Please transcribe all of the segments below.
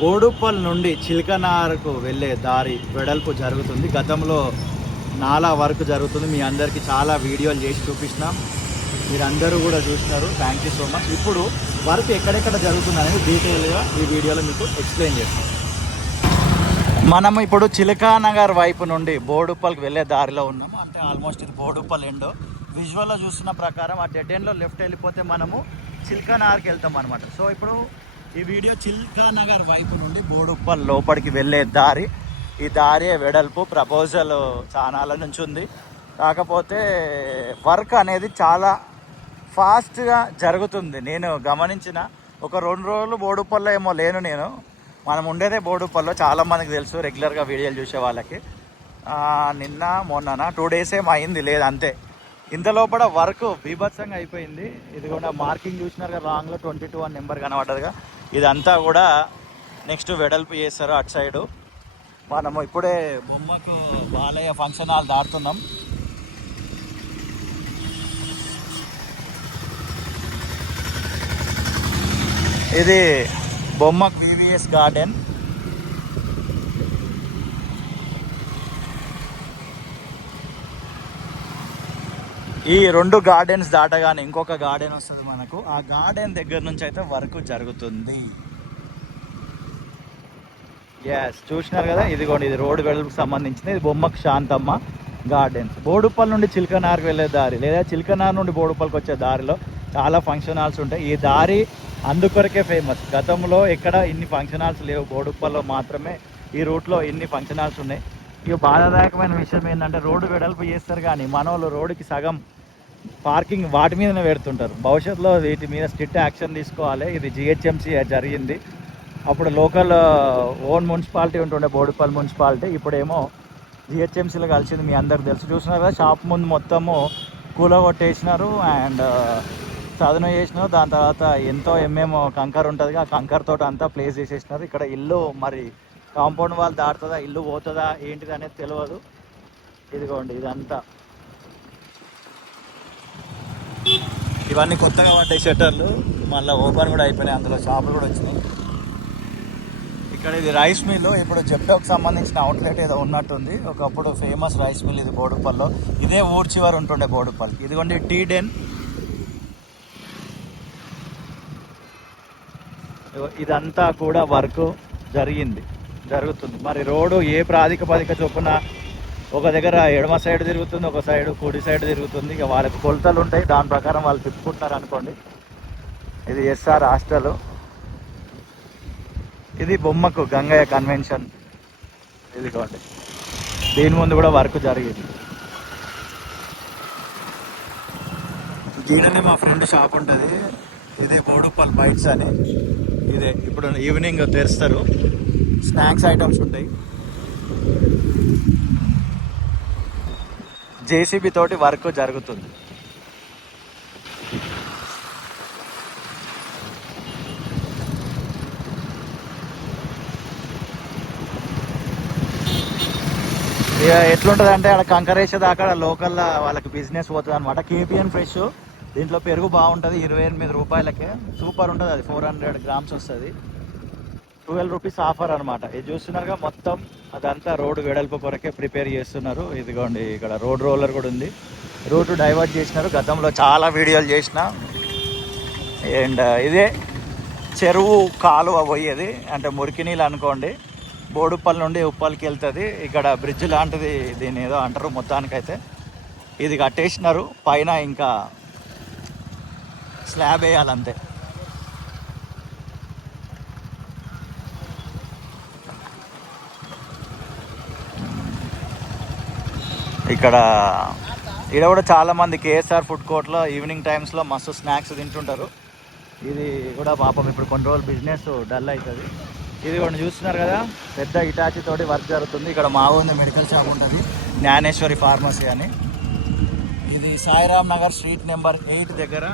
బోడుప్పల్ నుండి చిలకనార్కు వెళ్ళే దారి వెడల్పు జరుగుతుంది. గతంలో నాలా వర్క్ జరుగుతుంది. మీ అందరికీ చాలా వీడియోలు చేసి చూపిస్తున్నాం, మీరందరూ కూడా చూసినారు. Thank you so much. ఇప్పుడు వర్క్ ఎక్కడెక్కడ జరుగుతుంది అనేది డీటెయిల్గా ఈ వీడియోలో మీకు ఎక్స్ప్లెయిన్ చేస్తాం. మనం ఇప్పుడు చిలకానగర్ వైపు నుండి బోడుప్పల్కి వెళ్ళే దారిలో ఉన్నాము. అంటే ఆల్మోస్ట్ ఇది బోడుప్పల్ ఎండ్. విజువల్లో చూస్తున్న ప్రకారం ఆ డెడ్ ఎండ్లో లెఫ్ట్ వెళ్ళిపోతే మనము చిలకానగర్కి వెళ్తాం అనమాట. సో ఇప్పుడు ఈ వీడియో చిలకానగర్ వైపు నుండి బోడుప్పల్ లోపలికి వెళ్ళే దారి. ఈ దారి వెడల్పు ప్రపోజల్ చానాల నుంచి ఉంది. కాకపోతే వర్క్ అనేది చాలా ఫాస్ట్గా జరుగుతుంది. నేను గమనించిన ఒక 2 రోజులు బోడుప్పల్లో ఏమో లేను నేను. మనం ఉండేదే బోడుప్పల్లో, చాలామందికి తెలుసు రెగ్యులర్గా వీడియోలు చూసే వాళ్ళకి. నిన్న మొన్న 2 డేస్ ఏమో అయింది, లేదు అంతే. ఇంత లోపల వర్క్ బీభత్సంగా అయిపోయింది. ఇది కూడా మార్కింగ్ చూసినారుగా, రాంగ్లో 22 అని నెంబర్ కనబడ్డదుగా. ఇదంతా కూడా నెక్స్ట్ వెడల్పు చేస్తారు అటు సైడు. మనము ఇప్పుడే బొమ్మకు బాలయ్య ఫంక్షన్ హాల్ దాటుతున్నాం. ఇది బొమ్మకు వివిఎస్ గార్డెన్. ఈ 2 గార్డెన్స్ దాటగానే ఇంకొక గార్డెన్ వస్తుంది మనకు. ఆ గార్డెన్ దగ్గర నుంచి అయితే వర్క్ జరుగుతుంది. ఎస్, చూసినారు కదా, ఇదిగోండి, ఇది రోడ్డు వెడల్పుకి సంబంధించింది. ఇది బొమ్మకు శాంతమ్మ గార్డెన్స్. బోడుప్పల్ నుండి చిలకనార్కి వెళ్ళే దారి, లేదా చిలకనార్ నుండి బోడుప్పల్కి వచ్చే దారిలో చాలా ఫంక్షన్ హాల్స్ ఉంటాయి. ఈ దారి అందుకొరకే ఫేమస్. గతంలో ఎక్కడ ఇన్ని ఫంక్షన్ హాల్స్ లేవు, బోడుప్పల్లో మాత్రమే ఈ రూట్లో ఇన్ని ఫంక్షన్ హాల్స్ ఉన్నాయి. ఇక బాధాదాయకమైన విషయం ఏంటంటే రోడ్డు వెడల్పు చేస్తారు కానీ మనోళ్ళు రోడ్డుకి సగం పార్కింగ్ వాటి మీదనే పెడుతుంటారు. భవిష్యత్తులో వీటి మీద స్ట్రిక్ట్ యాక్షన్ తీసుకోవాలి. ఇది జిహెచ్ఎంసీ జరిగింది. అప్పుడు లోకల్ ఓన్ మున్సిపాలిటీ ఉంటుండే బోడుప్పల్ మున్సిపాలిటీ, ఇప్పుడేమో జిహెచ్ఎంసీలో కలిసింది. మీ అందరికి తెలుసు. చూసినారు కదా, షాప్ ముందు మొత్తము కూలగొట్టేసినారు అండ్ చదును చేసినారు. దాని తర్వాత ఎంతో ఎంఏమో కంకర్ ఉంటుంది, ఆ కంకర్ తోటి అంతా ప్లేస్ చేసేసినారు. ఇక్కడ ఇల్లు మరి కాంపౌండ్ వాళ్ళు దాటుతుందా, ఇల్లు పోతుందా ఏంటిది అనేది తెలియదు. ఇదిగోండి, ఇదంతా ఇవన్నీ కొత్తగా పడ్డాయి షట్టర్లు, మళ్ళీ ఓపెన్ కూడా అయిపోయినాయి. అందులో షాపులు కూడా వచ్చినాయి. ఇక్కడ ఇది రైస్ మిల్. ఇప్పుడు జెప్టోకి సంబంధించిన అవుట్లెట్ ఏదో ఉన్నట్టుంది. ఒకప్పుడు ఫేమస్ రైస్ మిల్ ఇది బోడుప్పల్లో. ఇదే ఊరు చివరి ఉంటుండే బోడుప్పల్. ఇదిగోండి టీ డెన్. ఇదంతా కూడా వర్క్ జరుగుతుంది. మరి రోడ్డు ఏ ప్రాతిపదిక చొప్పున ఒక దగ్గర ఎడమ సైడ్ తిరుగుతుంది, ఒక సైడ్ కుడి సైడ్ తిరుగుతుంది. ఇక వాళ్ళకి కొలతలు ఉంటాయి, దాని ప్రకారం వాళ్ళు తిప్పుకుంటారు అనుకోండి. ఇది ఎస్ఆర్ హాస్టల్. ఇది బొమ్మకు గంగయ్య కన్వెన్షన్. ఇదిగోండి, దీని ముందు కూడా వర్క్ జరిగింది. గీడనే మా ఫ్రెండ్ షాప్ ఉంటుంది. ఇదే బోడుప్పల్ బైట్స్ అని. ఇదే ఇప్పుడు ఈవినింగ్ తెరుస్తారు, స్నాక్స్ ఐటమ్స్ ఉంటాయి. జేసీబీ తోటి వర్క్ జరుగుతుంది. ఇక ఎట్లుంటుంది అంటే అక్కడ కంకరేసేదాకా లోకల్ వాళ్ళకి బిజినెస్ పోతుంది అనమాట. కేపీఎన్ ఫ్రెష్, దీంట్లో పెరుగు బాగుంటుంది, 28 రూపాయలకే సూపర్ ఉంటుంది. అది 400 గ్రామ్స్ వస్తుంది, 12 రూపీస్ ఆఫర్ అనమాట. ఇది చూస్తున్నారుగా, మొత్తం అదంతా రోడ్డు వెడల్పు కొరకే ప్రిపేర్ చేస్తున్నారు. ఇదిగోండి, ఇక్కడ రోడ్ రోలర్ కూడా ఉంది. రూట్ డైవర్ట్ చేసినారు. గతంలో చాలా వీడియోలు చేసిన. అండ్ ఇదే చెరువు కాలువ పోయేది, అంటే మురికి నీళ్ళు అనుకోండి. బోడుప్పల్ నుండి ఉప్పల్కి వెళ్తుంది. ఇక్కడ బ్రిడ్జ్ లాంటిది, దీన్ని ఏదో అంటారు. మొత్తానికైతే ఇది కట్టేసినారు. పైన ఇంకా స్లాబ్ వేయాలంతే. ఇక్కడ కూడా చాలామంది కేఎస్ఆర్ ఫుడ్ కోర్ట్లో ఈవినింగ్ టైమ్స్లో మస్తు స్నాక్స్ తింటుంటారు. ఇది కూడా పాపం ఇప్పుడు కొన్ని రోజులు బిజినెస్ డల్ అవుతుంది. ఇది కూడా చూస్తున్నారు కదా, పెద్ద ఇటాచి తోటి వర్క్ జరుగుతుంది. ఇక్కడ మా ఊరి మెడికల్ షాప్ ఉంటుంది, జ్ఞానేశ్వరి ఫార్మసీ అని. ఇది సాయిరామ్ నగర్ స్ట్రీట్ నెంబర్ 8 దగ్గర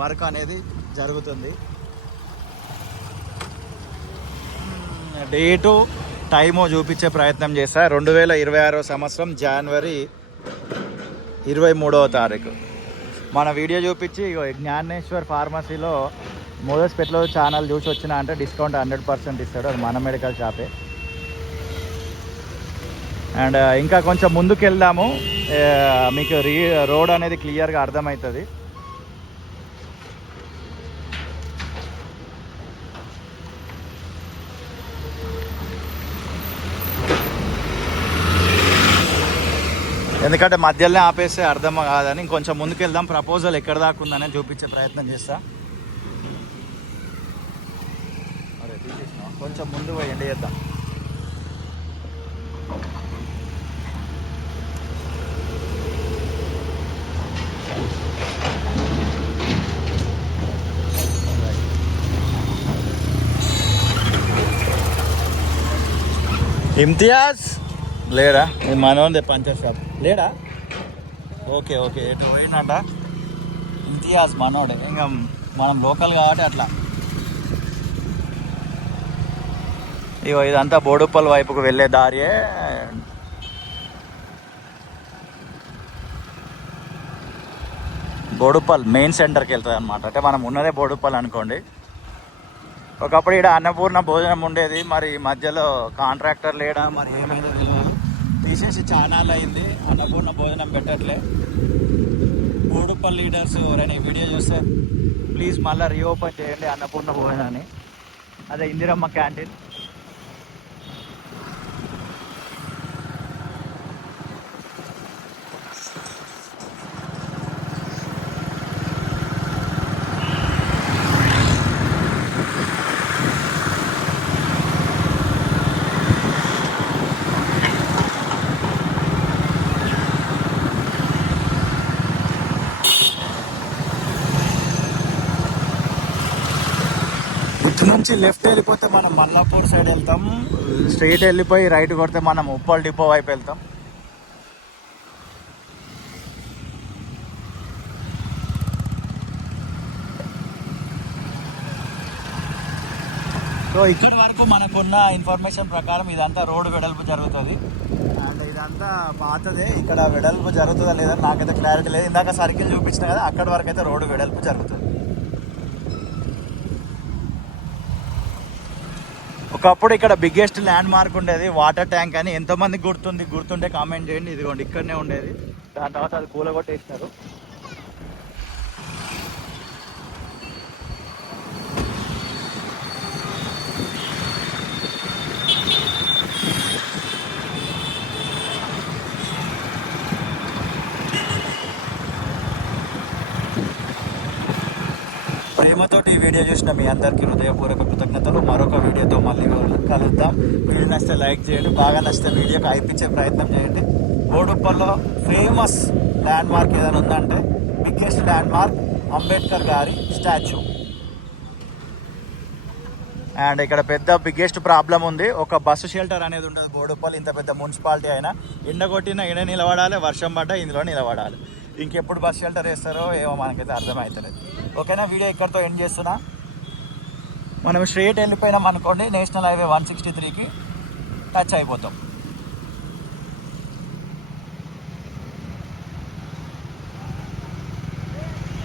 వర్క్ అనేది జరుగుతుంది. డేటు టైము చూపించే ప్రయత్నం చేశా. 2026 సంవత్సరం జనవరి 23వ తారీఖు మన వీడియో చూపించి జ్ఞానేశ్వర్ ఫార్మసీలో మోదస్పేటలో ఛానల్ చూసి వచ్చినా అంటే డిస్కౌంట్ 100% ఇస్తాడు. అది మన మెడికల్ షాపే. అండ్ ఇంకా కొంచెం ముందుకు వెళ్దాము, మీకు రోడ్ అనేది క్లియర్గా అర్థమవుతుంది. ఎందుకంటే మధ్యలోనే ఆపేస్తే అర్థం కాదని ఇంకొంచెం ముందుకు వెళ్దాం. ప్రపోజల్ ఎక్కడ దాకా ఉందని చూపించే ప్రయత్నం చేస్తా. అరే తీసేసిన కొంచెం ముందు పోయి ఎండ్ చేద్దాం. ఇమ్తియాజ్ లేడా? మనోందే పంచర్ షాప్ లేడా? ఓకే ఓకే, ఎటు పోయినట ఇమ్తియాజ్ మనోడే. ఇంకా మనం లోకల్ కాబట్టి అట్లా. ఇగో ఇదంతా బోడుప్పల్ వైపుకు వెళ్ళే దారియే. బోడుప్పల్ మెయిన్ సెంటర్కి వెళ్తుంది అనమాట. అంటే మనం ఉన్నదే బోడుప్పల్ అనుకోండి. ఒకప్పుడు ఇక్కడ అన్నపూర్ణ భోజనం ఉండేది, మరి మధ్యలో కాంట్రాక్టర్ లేడా మరి ఏమైందో తెలియదు, తీసేసి చాలా అయింది. అన్నపూర్ణ భోజనం పెట్టట్లే. బోడుప్పల్ లీడర్స్ ఎవరైనా వీడియో చూస్తే ప్లీజ్ మళ్ళీ రీఓపెన్ చేయండి అన్నపూర్ణ భోజనాన్ని. అదే ఇందిరమ్మ క్యాంటీన్. నుంచి లెఫ్ట్ వెళ్ళిపోతే మనం మల్లాపూర్ సైడ్ వెళ్తాం. స్ట్రైట్ వెళ్ళిపోయి రైట్ కొడితే మనం ఉప్పల్ డిపో వైపు వెళ్తాం. సో ఇక్కడి వరకు మనకున్న ఇన్ఫర్మేషన్ ప్రకారం ఇదంతా రోడ్డు వెడల్పు జరుగుతుంది. అండ్ ఇదంతా పాతదే. ఇక్కడ వెడల్పు జరుగుతుందా లేదా నాకైతే క్లారిటీ లేదు. ఇందాక సర్కిల్ చూపించిన కదా, అక్కడి వరకు అయితే రోడ్డు వెడల్పు జరుగుతుంది. ఒకప్పుడు ఇక్కడ బిగ్గెస్ట్ ల్యాండ్ మార్క్ ఉండేది వాటర్ ట్యాంక్ అని. ఎంతమందికి గుర్తుంటే కామెంట్ చేయండి. ఇదిగోండి ఇక్కడనే ఉండేది, దాని తర్వాత అది కూలగొట్టేసినారు. ప్రేమతోటి ఈ వీడియో చూసిన మీ అందరికీ హృదయపూర్వక కృతజ్ఞతలు. మరొక వీడియోతో మళ్ళీ కలుద్దాం. వీడియో నచ్చితే లైక్ చేయండి, బాగా నచ్చితే వీడియోకి అయిపించే ప్రయత్నం చేయండి. బోడుప్పల్లో ఫేమస్ ల్యాండ్ మార్క్ ఏదైనా ఉందంటే బిగ్గెస్ట్ ల్యాండ్ మార్క్ అంబేద్కర్ గారి స్టాచ్యూ. అండ్ ఇక్కడ పెద్ద బిగ్గెస్ట్ ప్రాబ్లం ఉంది, ఒక బస్సు షెల్టర్ అనేది ఉండదు బోడుప్పల్. ఇంత పెద్ద మున్సిపాలిటీ అయినా ఎండ కొట్టినా ఎండ నిలబడాలి, వర్షం పడ్డా ఇందులో నిలబడాలి. ఇంకెప్పుడు బస్ షెల్టర్ వేస్తారో ఏమో మనకైతే అర్థమవుతలేదు. ఓకేనా, వీడియో ఇక్కడితో ఎండ్ చేస్తున్నా. మనం స్ట్రైట్ వెళ్ళిపోయినాం అనుకోండి, నేషనల్ హైవే 163కి టచ్ అయిపోతాం.